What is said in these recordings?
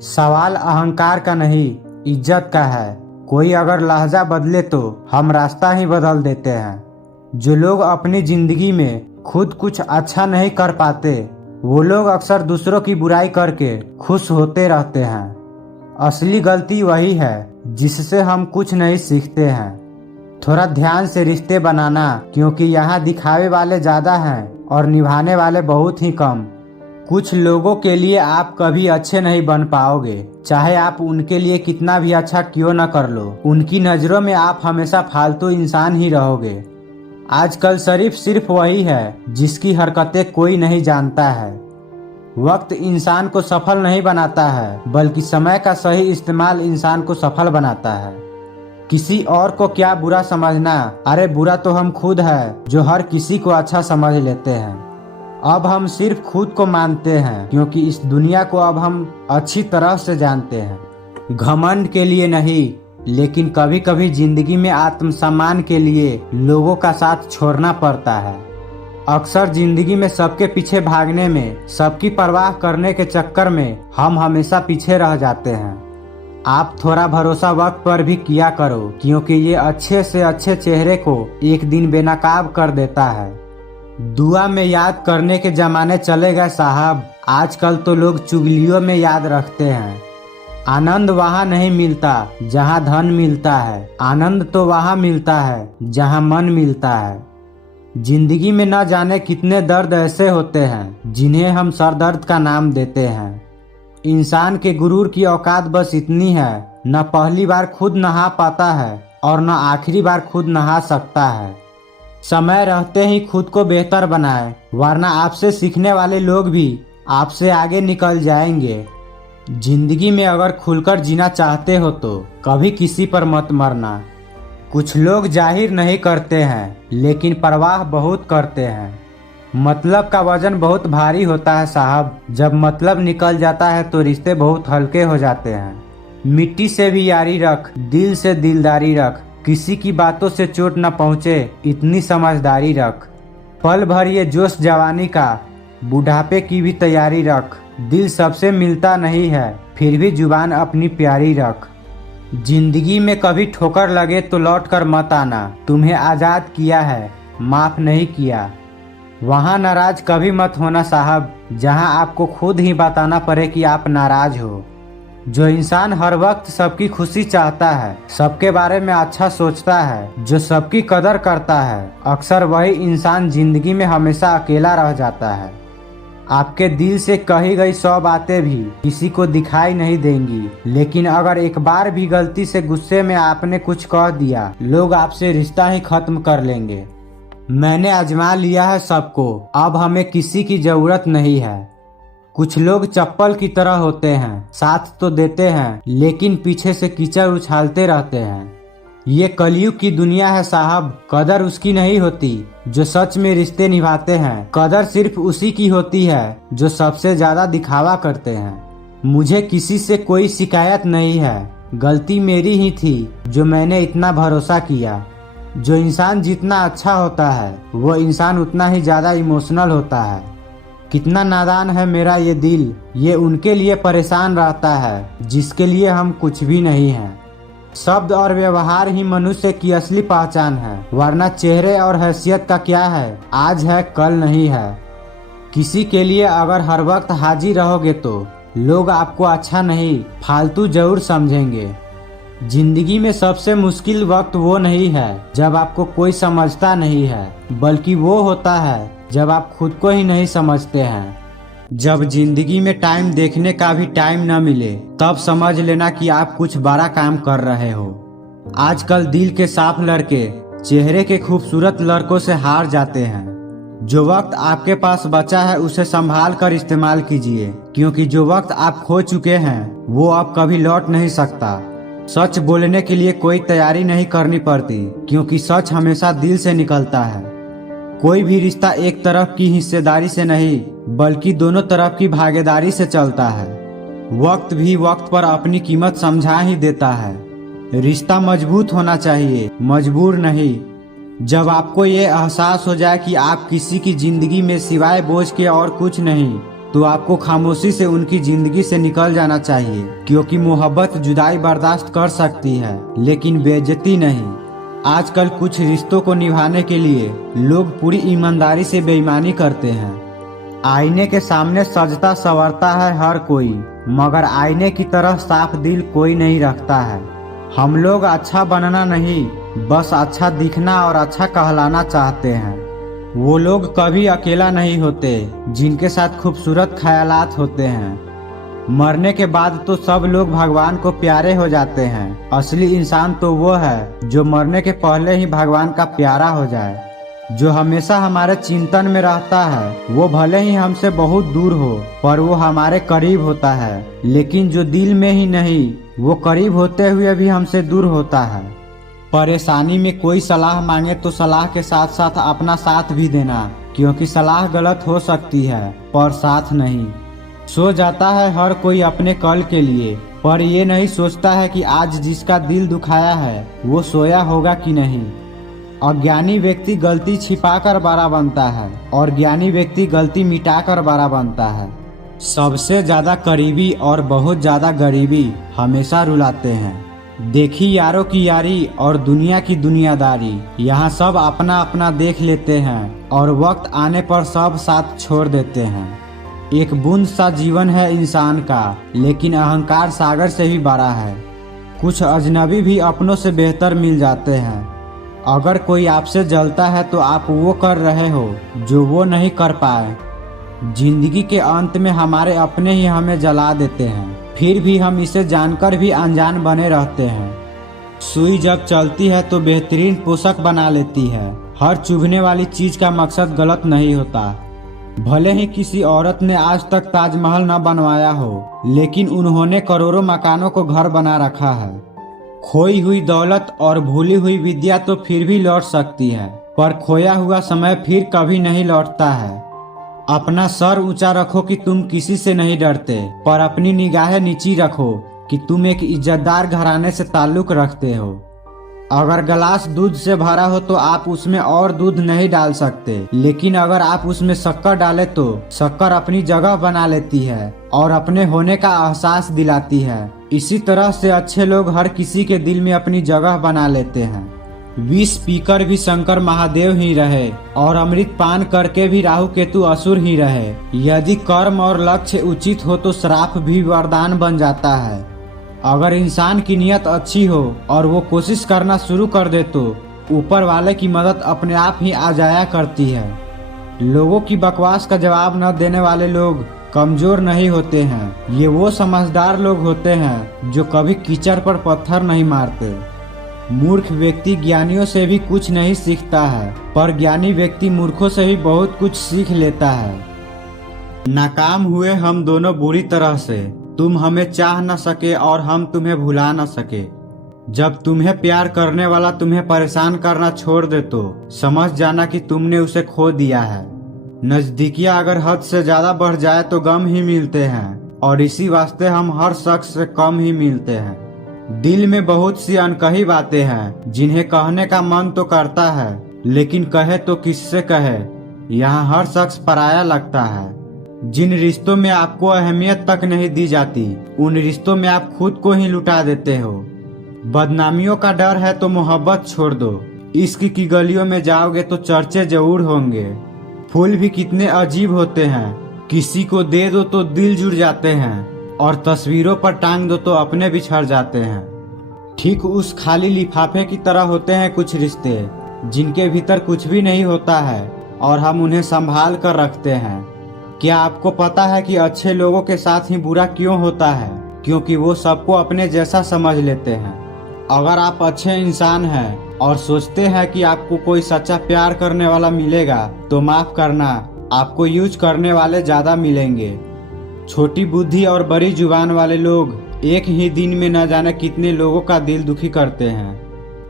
सवाल अहंकार का नहीं, इज्जत का है। कोई अगर लहजा बदले तो हम रास्ता ही बदल देते हैं। जो लोग अपनी जिंदगी में खुद कुछ अच्छा नहीं कर पाते, वो लोग अक्सर दूसरों की बुराई करके खुश होते रहते हैं। असली गलती वही है जिससे हम कुछ नहीं सीखते हैं। थोड़ा ध्यान से रिश्ते बनाना, क्योंकि यहाँ दिखावे वाले ज्यादा हैं और निभाने वाले बहुत ही कम। कुछ लोगों के लिए आप कभी अच्छे नहीं बन पाओगे, चाहे आप उनके लिए कितना भी अच्छा क्यों न कर लो। उनकी नजरों में आप हमेशा फालतू इंसान ही रहोगे। आजकल शरीफ सिर्फ वही है जिसकी हरकतें कोई नहीं जानता है। वक्त इंसान को सफल नहीं बनाता है, बल्कि समय का सही इस्तेमाल इंसान को सफल बनाता है। किसी और को क्या बुरा समझना, अरे बुरा तो हम खुद है जो हर किसी को अच्छा समझ लेते हैं। अब हम सिर्फ खुद को मानते हैं, क्योंकि इस दुनिया को अब हम अच्छी तरह से जानते हैं। घमंड के लिए नहीं, लेकिन कभी कभी जिंदगी में आत्मसम्मान के लिए लोगों का साथ छोड़ना पड़ता है। अक्सर जिंदगी में सबके पीछे भागने में, सबकी परवाह करने के चक्कर में हम हमेशा पीछे रह जाते हैं। आप थोड़ा भरोसा वक्त पर भी किया करो, क्योंकि ये अच्छे से अच्छे चेहरे को एक दिन बेनकाब कर देता है। दुआ में याद करने के जमाने चले गए साहब। आजकल तो लोग चुगलियों में याद रखते हैं। आनंद वहाँ नहीं मिलता जहाँ धन मिलता है, आनंद तो वहाँ मिलता है जहाँ मन मिलता है। जिंदगी में न जाने कितने दर्द ऐसे होते हैं जिन्हें हम सरदर्द का नाम देते हैं। इंसान के गुरूर की औकात बस इतनी है, न पहली बार खुद नहा पाता है और न आखिरी बार खुद नहा सकता है। समय रहते ही खुद को बेहतर बनाए, वरना आपसे सीखने वाले लोग भी आपसे आगे निकल जाएंगे। जिंदगी में अगर खुलकर जीना चाहते हो तो कभी किसी पर मत मरना। कुछ लोग जाहिर नहीं करते हैं, लेकिन परवाह बहुत करते हैं। मतलब का वजन बहुत भारी होता है साहब। जब मतलब निकल जाता है तो रिश्ते बहुत हल्के हो जाते हैं। मिट्टी से भी यारी रख, दिल से दिलदारी रख, किसी की बातों से चोट न पहुँचे इतनी समझदारी रख। पल भर ये जोश जवानी का, बुढ़ापे की भी तैयारी रख। दिल सबसे मिलता नहीं है, फिर भी जुबान अपनी प्यारी रख। जिंदगी में कभी ठोकर लगे तो लौट कर मत आना। तुम्हें आजाद किया है, माफ नहीं किया। वहाँ नाराज कभी मत होना साहब, जहाँ आपको खुद ही बताना पड़े कि आप नाराज हो। जो इंसान हर वक्त सबकी खुशी चाहता है, सबके बारे में अच्छा सोचता है, जो सबकी कदर करता है, अक्सर वही इंसान जिंदगी में हमेशा अकेला रह जाता है। आपके दिल से कही गई 100 बातें भी किसी को दिखाई नहीं देंगी, लेकिन अगर एक बार भी गलती से गुस्से में आपने कुछ कह दिया, लोग आपसे रिश्ता ही खत्म कर लेंगे। मैंने आजमा लिया है सबको, अब हमें किसी की जरूरत नहीं है। कुछ लोग चप्पल की तरह होते हैं, साथ तो देते हैं लेकिन पीछे से कीचड़ उछालते रहते हैं। ये कलयुग की दुनिया है साहब। कदर उसकी नहीं होती जो सच में रिश्ते निभाते हैं, कदर सिर्फ उसी की होती है जो सबसे ज्यादा दिखावा करते हैं। मुझे किसी से कोई शिकायत नहीं है, गलती मेरी ही थी जो मैंने इतना भरोसा किया। जो इंसान जितना अच्छा होता है, वो इंसान उतना ही ज्यादा इमोशनल होता है। कितना नादान है मेरा ये दिल, ये उनके लिए परेशान रहता है जिसके लिए हम कुछ भी नहीं हैं। शब्द और व्यवहार ही मनुष्य की असली पहचान है, वरना चेहरे और हैसियत का क्या है, आज है कल नहीं है। किसी के लिए अगर हर वक्त हाजिर रहोगे तो लोग आपको अच्छा नहीं, फालतू जरूर समझेंगे। जिंदगी में सबसे मुश्किल वक्त वो नहीं है जब आपको कोई समझता नहीं है, बल्कि वो होता है जब आप खुद को ही नहीं समझते हैं। जब जिंदगी में टाइम देखने का भी टाइम न मिले, तब समझ लेना कि आप कुछ बड़ा काम कर रहे हो। आजकल दिल के साफ लड़के चेहरे के खूबसूरत लड़कों से हार जाते हैं। जो वक्त आपके पास बचा है उसे संभाल कर इस्तेमाल कीजिए, क्योंकि जो वक्त आप खो चुके हैं वो अब कभी लौट नहीं सकता। सच बोलने के लिए कोई तैयारी नहीं करनी पड़ती, क्योंकि सच हमेशा दिल से निकलता है। कोई भी रिश्ता एक तरफ की हिस्सेदारी से नहीं, बल्कि दोनों तरफ की भागीदारी से चलता है। वक्त भी वक्त पर अपनी कीमत समझा ही देता है। रिश्ता मजबूत होना चाहिए, मजबूर नहीं। जब आपको ये एहसास हो जाए कि आप किसी की जिंदगी में सिवाय बोझ के और कुछ नहीं, तो आपको खामोशी से उनकी जिंदगी से निकल जाना चाहिए, क्योंकि मोहब्बत जुदाई बर्दाश्त कर सकती है लेकिन बेइज्जती नहीं। आजकल कुछ रिश्तों को निभाने के लिए लोग पूरी ईमानदारी से बेईमानी करते हैं। आईने के सामने सजता संवरता है हर कोई, मगर आईने की तरह साफ दिल कोई नहीं रखता है। हम लोग अच्छा बनना नहीं, बस अच्छा दिखना और अच्छा कहलाना चाहते हैं। वो लोग कभी अकेला नहीं होते जिनके साथ खूबसूरत ख्यालात होते हैं। मरने के बाद तो सब लोग भगवान को प्यारे हो जाते हैं। असली इंसान तो वो है जो मरने के पहले ही भगवान का प्यारा हो जाए। जो हमेशा हमारे चिंतन में रहता है वो भले ही हमसे बहुत दूर हो, पर वो हमारे करीब होता है। लेकिन जो दिल में ही नहीं, वो करीब होते हुए भी हमसे दूर होता है। परेशानी में कोई सलाह मांगे तो सलाह के साथ साथ अपना साथ भी देना, क्योंकि सलाह गलत हो सकती है पर साथ नहीं। सो जाता है हर कोई अपने कल के लिए, पर ये नहीं सोचता है कि आज जिसका दिल दुखाया है वो सोया होगा कि नहीं। अज्ञानी व्यक्ति गलती छिपाकर बड़ा बनता है और ज्ञानी व्यक्ति गलती मिटाकर बड़ा बनता है। सबसे ज्यादा करीबी और बहुत ज्यादा गरीबी हमेशा रुलाते हैं। देखी यारों की यारी और दुनिया की दुनियादारी, यहाँ सब अपना अपना देख लेते हैं और वक्त आने पर सब साथ छोड़ देते हैं। एक बूंद सा जीवन है इंसान का, लेकिन अहंकार सागर से भी बड़ा है। कुछ अजनबी भी अपनों से बेहतर मिल जाते हैं। अगर कोई आपसे जलता है तो आप वो कर रहे हो जो वो नहीं कर पाए। जिंदगी के अंत में हमारे अपने ही हमें जला देते हैं, फिर भी हम इसे जानकर भी अनजान बने रहते हैं। सुई जब चलती है तो बेहतरीन पोशाक बना लेती है। हर चुभने वाली चीज का मकसद गलत नहीं होता। भले ही किसी औरत ने आज तक ताजमहल न बनवाया हो, लेकिन उन्होंने करोड़ों मकानों को घर बना रखा है। खोई हुई दौलत और भूली हुई विद्या तो फिर भी लौट सकती है, पर खोया हुआ समय फिर कभी नहीं लौटता है। अपना सर ऊंचा रखो कि तुम किसी से नहीं डरते, पर अपनी निगाहें नीची रखो कि तुम एक इज्जतदार घराने से ताल्लुक रखते हो। अगर गिलास दूध से भरा हो तो आप उसमें और दूध नहीं डाल सकते, लेकिन अगर आप उसमें शक्कर डालें तो शक्कर अपनी जगह बना लेती है और अपने होने का एहसास दिलाती है। इसी तरह से अच्छे लोग हर किसी के दिल में अपनी जगह बना लेते हैं। विष पीकर भी शंकर महादेव ही रहे और अमृत पान करके भी राहु केतु असुर ही रहे। यदि कर्म और लक्ष्य उचित हो तो श्राप भी वरदान बन जाता है। अगर इंसान की नीयत अच्छी हो और वो कोशिश करना शुरू कर दे तो ऊपर वाले की मदद अपने आप ही आ जाया करती है। लोगों की बकवास का जवाब न देने वाले लोग कमजोर नहीं होते हैं। ये वो समझदार लोग होते हैं जो कभी कीचड़ पर पत्थर नहीं मारते। मूर्ख व्यक्ति ज्ञानियों से भी कुछ नहीं सीखता है, पर ज्ञानी व्यक्ति मूर्खों से भी बहुत कुछ सीख लेता है। नाकाम हुए हम दोनों बुरी तरह से, तुम हमें चाह न सके और हम तुम्हें भुला न सके। जब तुम्हें प्यार करने वाला तुम्हें परेशान करना छोड़ दे तो समझ जाना कि तुमने उसे खो दिया है। नजदीकियां अगर हद से ज्यादा बढ़ जाए तो गम ही मिलते हैं, और इसी वास्ते हम हर शख्स से कम ही मिलते हैं। दिल में बहुत सी अनकही बातें हैं जिन्हें कहने का मन तो करता है, लेकिन कहे तो किससे कहे। यहाँ हर शख्स पराया लगता है। जिन रिश्तों में आपको अहमियत तक नहीं दी जाती, उन रिश्तों में आप खुद को ही लुटा देते हो। बदनामियों का डर है तो मोहब्बत छोड़ दो। इश्क की गलियों में जाओगे तो चर्चे जरूर होंगे। फूल भी कितने अजीब होते हैं, किसी को दे दो तो दिल जुड़ जाते हैं और तस्वीरों पर टांग दो तो अपने बिछड़ जाते हैं। ठीक उस खाली लिफाफे की तरह होते हैं कुछ रिश्ते, जिनके भीतर कुछ भी नहीं होता है और हम उन्हें संभाल कर रखते हैं। क्या आपको पता है कि अच्छे लोगों के साथ ही बुरा क्यों होता है? क्योंकि वो सबको अपने जैसा समझ लेते हैं। अगर आप अच्छे इंसान हैं और सोचते हैं कि आपको कोई सच्चा प्यार करने वाला मिलेगा, तो माफ करना, आपको यूज करने वाले ज्यादा मिलेंगे। छोटी बुद्धि और बड़ी जुबान वाले लोग एक ही दिन में न जाने कितने लोगों का दिल दुखी करते हैं।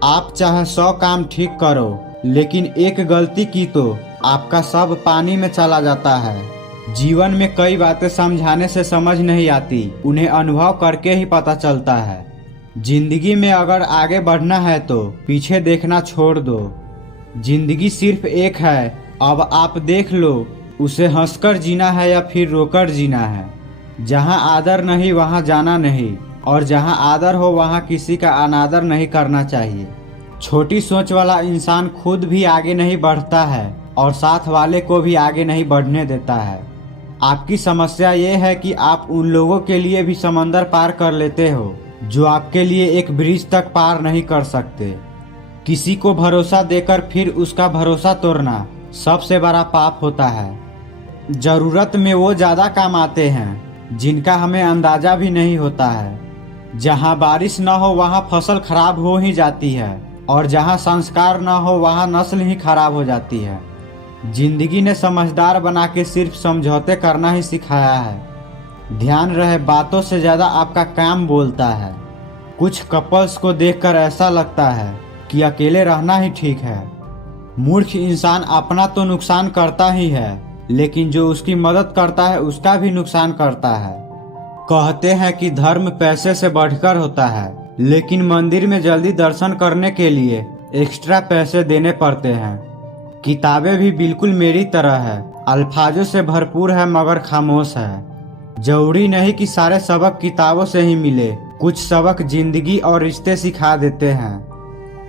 आप चाहे 100 काम ठीक करो, लेकिन एक गलती की तो आपका सब पानी में चला जाता है। जीवन में कई बातें समझाने से समझ नहीं आती, उन्हें अनुभव करके ही पता चलता है। जिंदगी में अगर आगे बढ़ना है तो पीछे देखना छोड़ दो। जिंदगी सिर्फ एक है, अब आप देख लो उसे हंसकर जीना है या फिर रोकर जीना है। जहाँ आदर नहीं वहाँ जाना नहीं, और जहाँ आदर हो वहाँ किसी का अनादर नहीं करना चाहिए। छोटी सोच वाला इंसान खुद भी आगे नहीं बढ़ता है और साथ वाले को भी आगे नहीं बढ़ने देता है। आपकी समस्या ये है कि आप उन लोगों के लिए भी समंदर पार कर लेते हो जो आपके लिए एक ब्रिज तक पार नहीं कर सकते। किसी को भरोसा देकर फिर उसका भरोसा तोड़ना सबसे बड़ा पाप होता है। जरूरत में वो ज्यादा काम आते हैं जिनका हमें अंदाजा भी नहीं होता है। जहाँ बारिश न हो वहाँ फसल खराब हो ही जाती है, और जहाँ संस्कार न हो वहाँ नस्ल ही खराब हो जाती है। जिंदगी ने समझदार बना के सिर्फ समझौते करना ही सिखाया है। ध्यान रहे, बातों से ज्यादा आपका काम बोलता है। कुछ कपल्स को देखकर ऐसा लगता है कि अकेले रहना ही ठीक है। मूर्ख इंसान अपना तो नुकसान करता ही है, लेकिन जो उसकी मदद करता है उसका भी नुकसान करता है। कहते हैं कि धर्म पैसे से बढ़कर होता है, लेकिन मंदिर में जल्दी दर्शन करने के लिए एक्स्ट्रा पैसे देने पड़ते हैं। किताबें भी बिल्कुल मेरी तरह है, अल्फाजों से भरपूर है मगर खामोश है। जरूरी नहीं कि सारे सबक किताबों से ही मिले, कुछ सबक जिंदगी और रिश्ते सिखा देते हैं।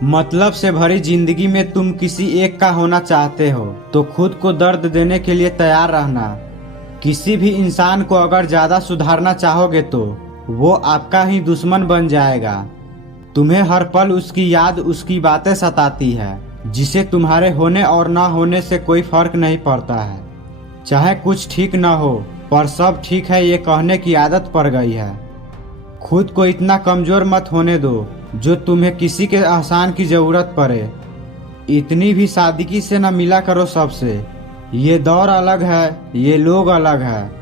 मतलब से भरी जिंदगी में तुम किसी एक का होना चाहते हो तो खुद को दर्द देने के लिए तैयार रहना। किसी भी इंसान को अगर ज्यादा सुधारना चाहोगे तो वो आपका ही दुश्मन बन जाएगा। तुम्हें हर पल उसकी याद, उसकी बातें सताती है, जिसे तुम्हारे होने और ना होने से कोई फर्क नहीं पड़ता है। चाहे कुछ ठीक ना हो पर सब ठीक है ये कहने की आदत पड़ गई है। खुद को इतना कमजोर मत होने दो जो तुम्हें किसी के एहसान की जरूरत पड़े। इतनी भी सादगी से न मिला करो सबसे। ये दौर अलग है, ये लोग अलग है।